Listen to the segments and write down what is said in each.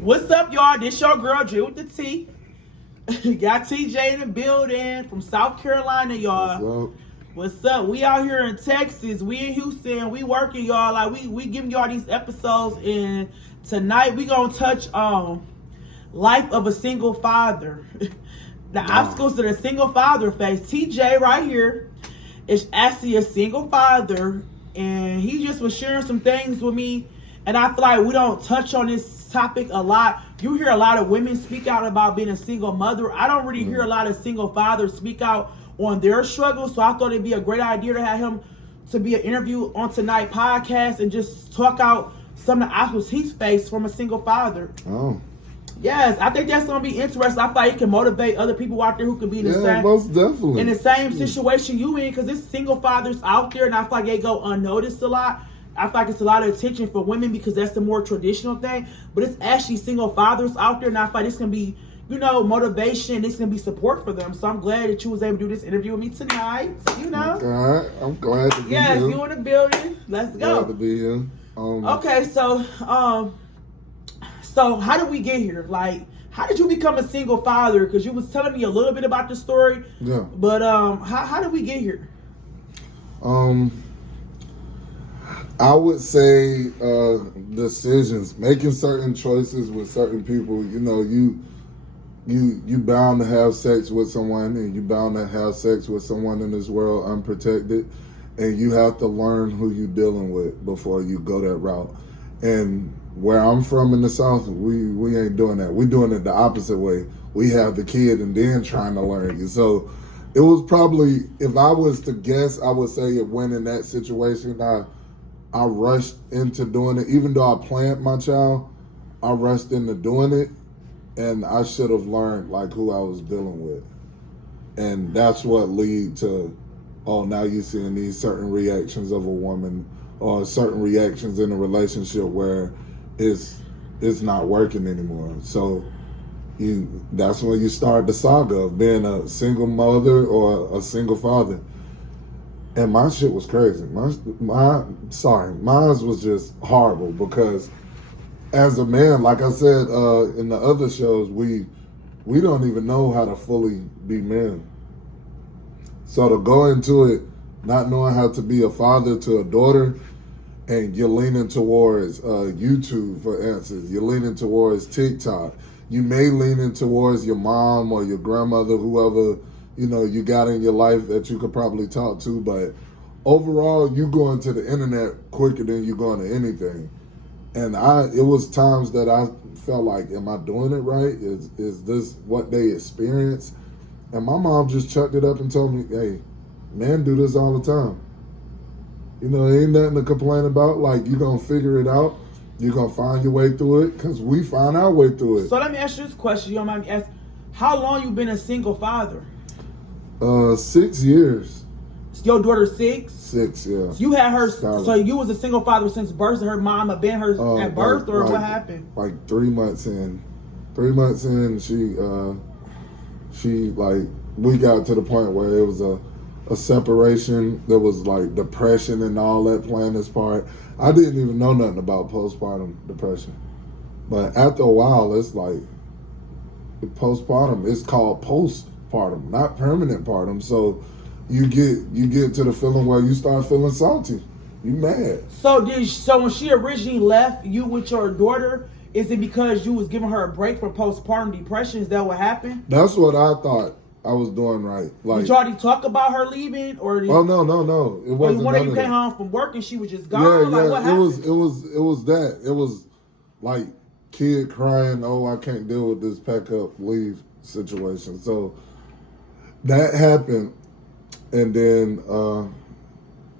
What's up, y'all? This your girl, Jill with the T. Got TJ in the building from South Carolina, y'all. What's up? We out here in Texas. We in Houston. We working, y'all. Like we giving y'all these episodes, and tonight we gonna touch on life of a single father. The obstacles that a single father face. TJ right here is actually a single father, and he just was sharing some things with me. And I feel like we don't touch on this topic a lot. You hear a lot of women speak out about being a single mother. I don't really hear a lot of single fathers speak out on their struggles. So I thought it'd be a great idea to have him to be an interview on tonight podcast and just talk out some of the obstacles he's faced from a single father. Oh. Yes, I think that's gonna be interesting. I feel like it can motivate other people out there who could be in the same situation you in, because there's single fathers out there, and I feel like they go unnoticed a lot. I feel like it's a lot of attention for women because that's the more traditional thing, but it's actually single fathers out there, and I feel like this can be, motivation. This can be support for them. So I'm glad that you was able to do this interview with me tonight. Okay, I'm glad to be here. Yes, you in the building. Let's go. Glad to be here. Okay, so how did we get here? Like, how did you become a single father? Because you was telling me a little bit about the story. Yeah. But how did we get here? I would say decisions, making certain choices with certain people. You bound to have sex with someone, and you bound to have sex with someone in this world unprotected, and you have to learn who you're dealing with before you go that route. And where I'm from in the South, we ain't doing that. We're doing it the opposite way. We have the kid and then trying to learn you. So it was probably, if I was to guess, I would say it went in that situation. I rushed into doing it. Even though I planned my child, I rushed into doing it, and I should have learned like who I was dealing with. And that's what lead to, now you're seeing these certain reactions of a woman or certain reactions in a relationship where it's not working anymore. So that's when you start the saga of being a single mother or a single father. And my shit was crazy. Mine was just horrible because as a man, like I said in the other shows, we don't even know how to fully be men. So to go into it not knowing how to be a father to a daughter, and you're leaning towards YouTube, for instance, you're leaning towards TikTok, you may lean in towards your mom or your grandmother, whoever you got in your life that you could probably talk to, but overall, you going to the internet quicker than you going to anything. And it was times that I felt like, am I doing it right? Is this what they experience? And my mom just chucked it up and told me, hey, men do this all the time. Ain't nothing to complain about. Like, you're going to figure it out. You're going to find your way through it, because we find our way through it. So let me ask you this question. You don't mind me asking, how long you been a single father? 6 years. Your daughter 6? 6, yeah. So you had her, so you was a single father since birth, and her mom had been her at birth, or what happened? Like 3 months in. 3 months in, she we got to the point where it was a separation. There was like depression and all that playing its part. I didn't even know nothing about postpartum depression. But after a while, it's like postpartum. It's called postpartum, not permanent partum. So you get to the feeling where you start feeling salty. You mad. So when she originally left you with your daughter, is it because you was giving her a break from postpartum depression? Is that what happened? That's what I thought I was doing right. Like, did you already talk about her leaving, or no. It wasn't. When you came home from work and she was just gone. Yeah. What happened? It was that. It was like kid crying. Oh, I can't deal with this pack up leave situation. So that happened, and then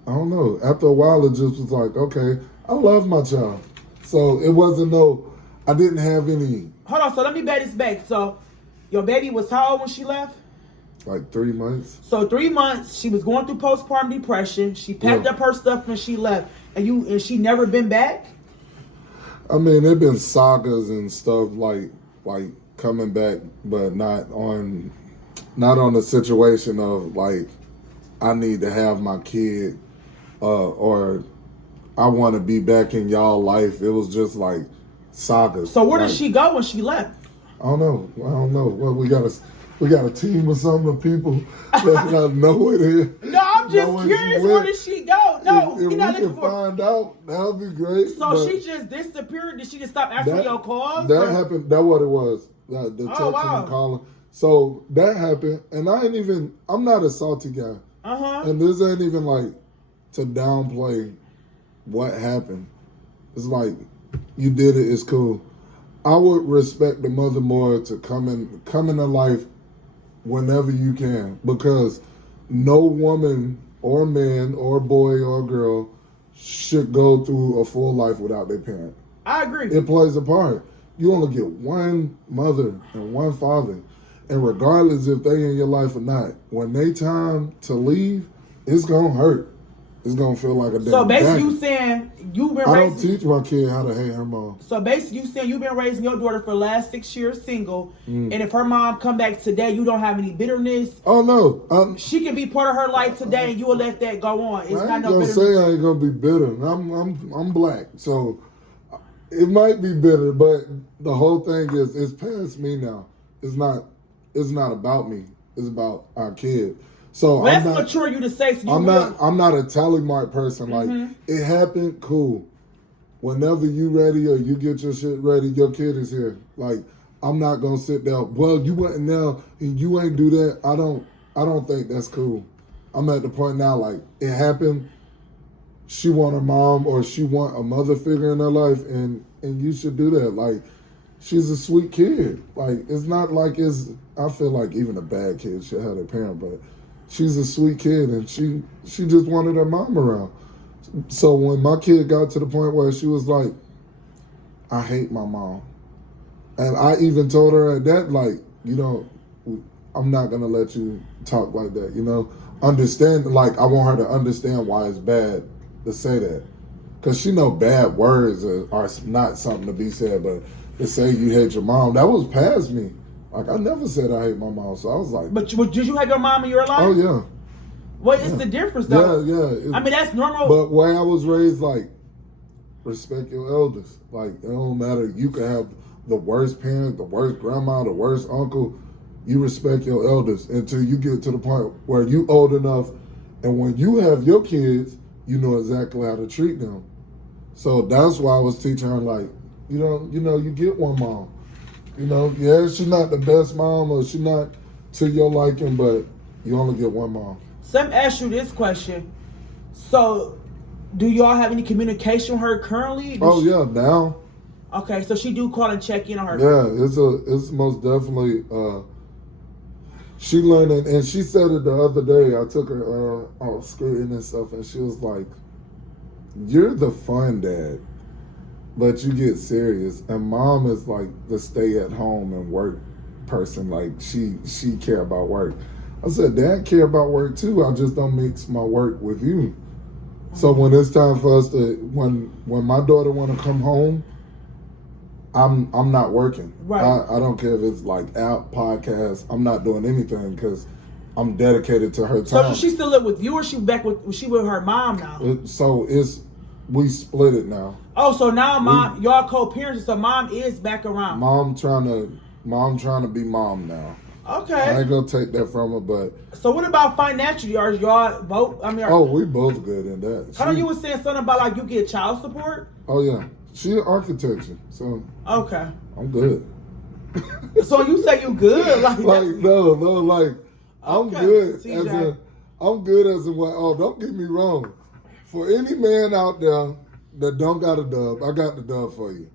I don't know. After a while, it just was like, okay, I love my child. So it wasn't I didn't have any. Hold on. So let me bet this back. So your baby was how old when she left? Like 3 months. So 3 months, she was going through postpartum depression. She packed up her stuff and she left. And she never been back? I mean, there've been sagas and stuff like coming back, but not on the situation of like, I need to have my kid, or I want to be back in y'all life. It was just like sagas. So where did she go when she left? I don't know. Well, we got a team or something of people that know it is. No, I'm just curious. Where did she go? No, if we can find out, that would be great. So she just disappeared. Did she just stop answering your calls? That happened. That's what it was. The texting and calling. So that happened, and I'm not a salty guy. And this ain't even like to downplay what happened. It's like, you did it, it's cool. I would respect the mother more to come into life whenever you can, because no woman or man or boy or girl should go through a full life without their parent. I agree. It plays a part. You only get one mother and one father. And regardless if they in your life or not, when they time to leave, it's going to hurt. It's going to feel like a damn So basically dagger. you saying you've been I don't teach my kid how to hate her mom. So basically you saying you've been raising your daughter for the last 6 years single, and if her mom come back today, you don't have any bitterness? Oh, no. She can be part of her life today, and you will let that go on. It's I ain't not no gonna bitterness. say I ain't gonna be bitter. I'm black, so it might be bitter, but the whole thing is it's past me now. It's not about me. It's about our kid. So Well, that's mature you to say. So I'm not a tally mark person. Like, it happened, cool. Whenever you ready or you get your shit ready, your kid is here. Like, I'm not gonna sit there. Well, you wasn't there and you ain't do that. I don't think that's cool. I'm at the point now, like, it happened. She want a mom or she want a mother figure in her life, and you should do that. Like, she's a sweet kid. Like, it's not like I feel like even a bad kid should have their parent, but she's a sweet kid, and she just wanted her mom around. So when my kid got to the point where she was like, I hate my mom. And I even told her at that, like, I'm not going to let you talk like that, Understand, like, I want her to understand why it's bad to say that. Because she know bad words are not something to be said, but to say you hate your mom, that was past me. Like, I never said I hate my mom, so I was like... But did you have your mom in your life? Oh, yeah. What is the difference, though? Yeah. I mean, that's normal. But where I was raised, like, respect your elders. Like, it don't matter. You can have the worst parent, the worst grandma, the worst uncle. You respect your elders until you get to the point where you old enough, and when you have your kids, you know exactly how to treat them. So that's why I was teaching her, like, you get one mom. Yeah, she's not the best mom or she's not to your liking, but you only get one mom. So let me ask you this question. So, do y'all have any communication with her currently? Yeah, now. Okay, so she do call and check in on her. Yeah, it's most definitely. She learning, and she said it the other day. I took her on skating and stuff, and she was like, "You're the fun dad, but you get serious." And mom is like the stay at home and work person. Like she care about work. I said, Dad care about work too. I just don't mix my work with you. So when it's time for us to, when my daughter want to come home, I'm not working. Right. I don't care if it's like app, podcast. I'm not doing anything because I'm dedicated to her time. So does she still live with you, or she with her mom now? We split it now. Oh, so now y'all co-parents, so mom is back around. Mom trying to be mom now. Okay. I ain't gonna take that from her, but. So what about financially? Are y'all both? We both good in that. I know you were saying something about like you get child support. Oh yeah, she an architecture, so. Okay. I'm good. So you say you good, like no, like I'm okay. good. I'm good as a what? Oh, don't get me wrong. For any man out there that don't got a dub, I got the dub for you.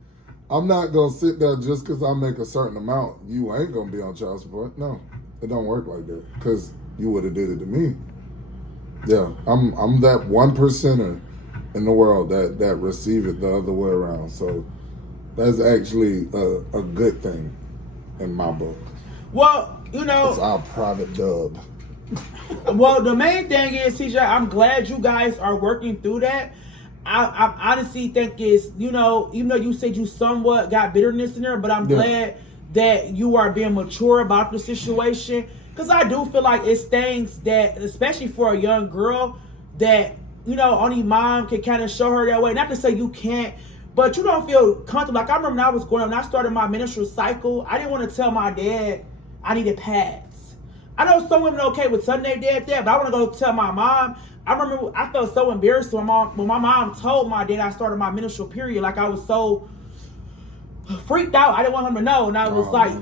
I'm not gonna sit there just because I make a certain amount. You ain't gonna be on child support. No, it don't work like that. Because you would have did it to me. Yeah, I'm that 1%er in the world that receive it the other way around. So that's actually a good thing in my book. Well, it's our private dub. Well, the main thing is, TJ, I'm glad you guys are working through that. I honestly think it's, even though you said you somewhat got bitterness in there, but I'm glad that you are being mature about the situation. Because I do feel like it's things that, especially for a young girl, that, only mom can kind of show her that way. Not to say you can't, but you don't feel comfortable. Like I remember when I was growing up, when I started my menstrual cycle, I didn't want to tell my dad I needed pads. I know some women are okay with telling their dad that, but I want to go tell my mom. I remember I felt so embarrassed when my mom told my dad I started my menstrual period. Like I was so freaked out. I didn't want him to know. And I was like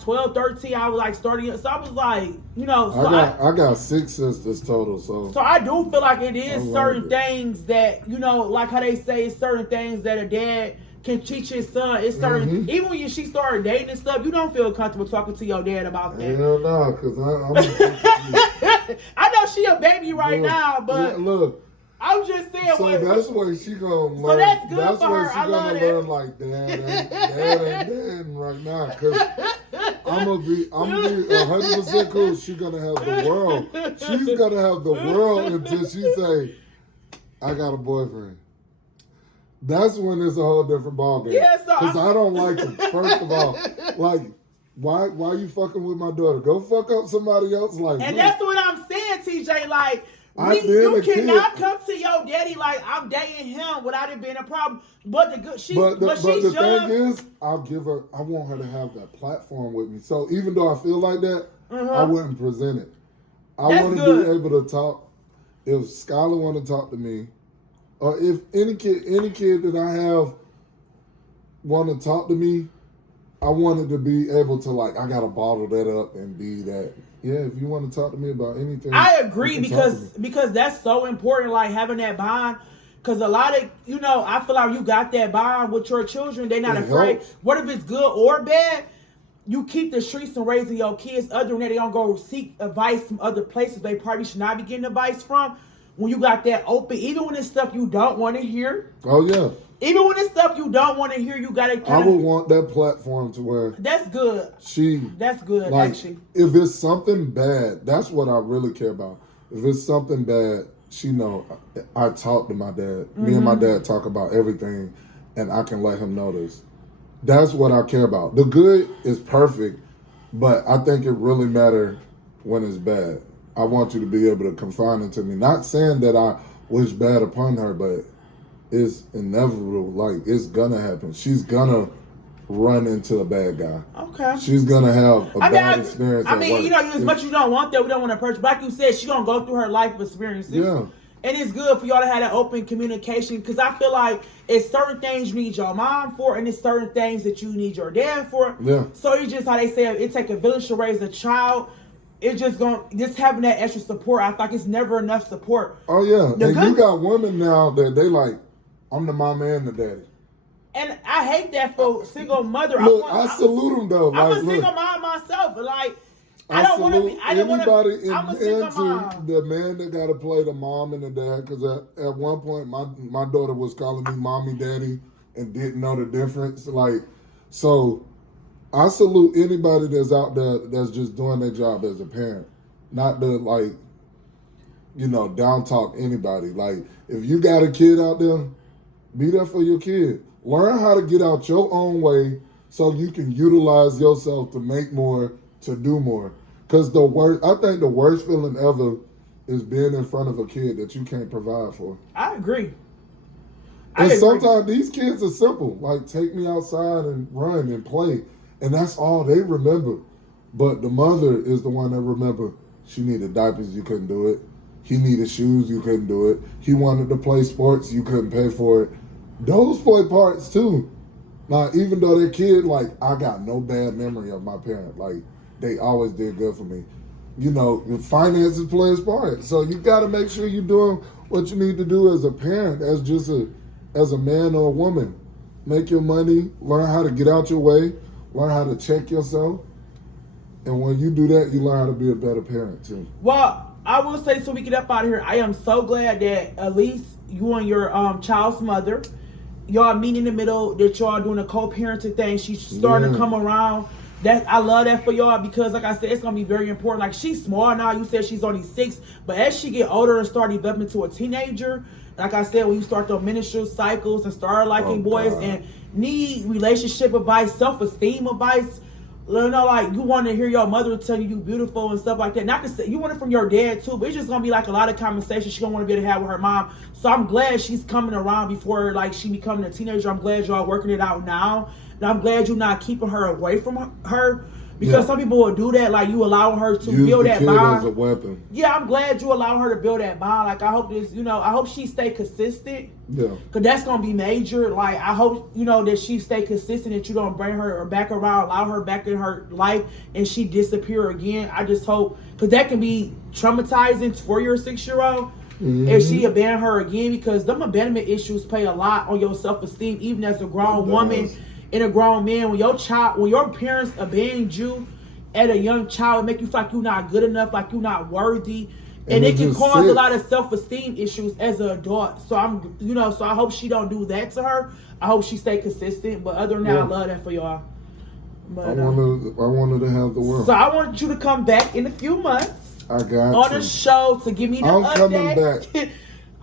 12, 13, I was like starting. So I was like, So I got 6 sisters total. So I do feel like it is certain things that, like how they say it's certain things that a dad can teach his son. It's certain, even when she started dating and stuff, you don't feel comfortable talking to your dad about that. Hell no, because I'm I know she a baby right now, but look. I'm just saying. So that's where she gonna learn. So that's good that's for where her. she I love gonna that. learn like dad ain't right now. Cause I'm gonna be 100% cool. She's gonna have the world. She's gonna have the world until she say, "I got a boyfriend." That's when it's a whole different ballgame. Yeah, so Cause I don't like him. First of all, like. Why you fucking with my daughter? Go fuck up somebody else. Like, and that's what I'm saying, TJ. Like, you cannot come to your daddy like I'm dating him without it being a problem. But she's young. Thing is, I want her to have that platform with me. So even though I feel like that, I wouldn't present it. I want to be able to talk. If Skylar want to talk to me, or if any kid that I have want to talk to me, I wanted to be able to I gotta bottle that up and be that. Yeah, if you want to talk to me about anything, I agree because that's so important. Like having that bond, because a lot of I feel like you got that bond with your children. They're not afraid. Helps. What if it's good or bad? You keep the streets and raising your kids. Other than that, they don't go seek advice from other places they probably should not be getting advice from. When you got that open, even when it's stuff you don't want to hear. Oh yeah. Even when it's stuff you don't want to hear, you gotta. I would want that platform to where that's good. That's good. Actually, if it's something bad, that's what I really care about. If it's something bad, she know I talk to my dad. Me and my dad talk about everything, and I can let him know this. That's what I care about. The good is perfect, but I think it really matters when it's bad. I want you to be able to confide into me. Not saying that I wish bad upon her, but it's inevitable. Like, it's gonna happen. She's gonna run into a bad guy. Okay. She's gonna have a bad experience. I mean, as much as you don't want that, we don't want to approach. But like you said, she's gonna go through her life experiences. Yeah. And it's good for y'all to have that open communication, because I feel like it's certain things you need your mom for, and it's certain things that you need your dad for. Yeah. So it's just how they say it takes a village to raise a child. It's just having that extra support. I feel like it's never enough support. Oh yeah, you got women now that they like, I'm the mama and the daddy. And I hate that for single mother. Look, I salute them though. I'm a single mom myself, but I don't want to be. I don't want to. I'm a single mom. The man that got to play the mom and the dad, because at one point my daughter was calling me mommy, daddy, and didn't know the difference. So I salute anybody that's out there that's just doing their job as a parent, not to down talk anybody. Like, if you got a kid out there, be there for your kid. Learn how to get out your own way so you can utilize yourself to make more, to do more. Because I think the worst feeling ever is being in front of a kid that you can't provide for. I agree. Sometimes these kids are simple. Like, take me outside and run and play. And that's all they remember. But the mother is the one that remember. She needed diapers, you couldn't do it. He needed shoes, you couldn't do it. He wanted to play sports, you couldn't pay for it. Those play parts too. Now, even though they're kid, I got no bad memory of my parent. They always did good for me. Finances play its part. So you got to make sure you're doing what you need to do as a parent, as a man or a woman. Make your money, learn how to get out your way, learn how to check yourself. And when you do that, you learn how to be a better parent too. Well, I will say, so we get up out of here, I am so glad that at least you and your child's mother, y'all meet in the middle, that y'all doing a co-parenting thing. She's starting to come around. I love that for y'all, because like I said, it's gonna be very important. Like, she's small now. You said she's only 6, but as she get older and start developing to a teenager, like I said, when you start the menstrual cycles and start liking boys and need relationship advice, self-esteem advice, You know, like, you want to hear your mother tell you beautiful and stuff like that. Not to say you want it from your dad too, but it's just gonna be like a lot of conversations she gonna want to be able to have with her mom. So I'm glad she's coming around before like she becoming a teenager. I'm glad y'all working it out now, and I'm glad you're not keeping her away from her. Because some people will do that, like you allowing her to build that bond as a weapon. Yeah, I'm glad you allow her to build that bond. Like, I hope this, I hope she stay consistent. Yeah. Because that's going to be major. Like, I hope, that she stay consistent, that you don't bring her back around, allow her back in her life, and she disappear again. I just hope, because that can be traumatizing for your 6-year-old if she abandon her again, because them abandonment issues play a lot on your self-esteem, even as a grown woman and a grown man. When your parents abandoned you at a young child, it make you feel like you're not good enough, like you're not worthy, and it can cause a lot of self-esteem issues as an adult. So so I hope she don't do that to her. I hope she stay consistent. But other than that, I love that for y'all. But, I wanted to have the world. So I want you to come back in a few months. I got on the show to give me the update. Coming back.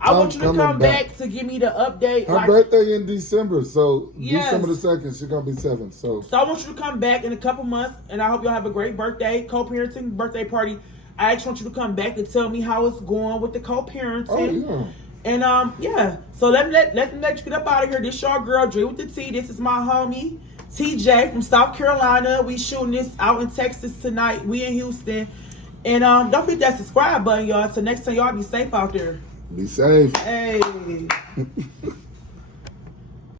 I want you to come back to give me the update. Her birthday in December, so yes. December the 2nd, she's gonna be 7. So I want you to come back in a couple months, and I hope y'all have a great birthday, co-parenting birthday party. I actually want you to come back and tell me how it's going with the co-parenting. Oh yeah. And so let me let you get up out of here. This your girl Dre with the T. This is my homie TJ from South Carolina. We shooting this out in Texas tonight. We in Houston. And don't forget that subscribe button, y'all. Till next time, y'all be safe out there. Be safe. Hey.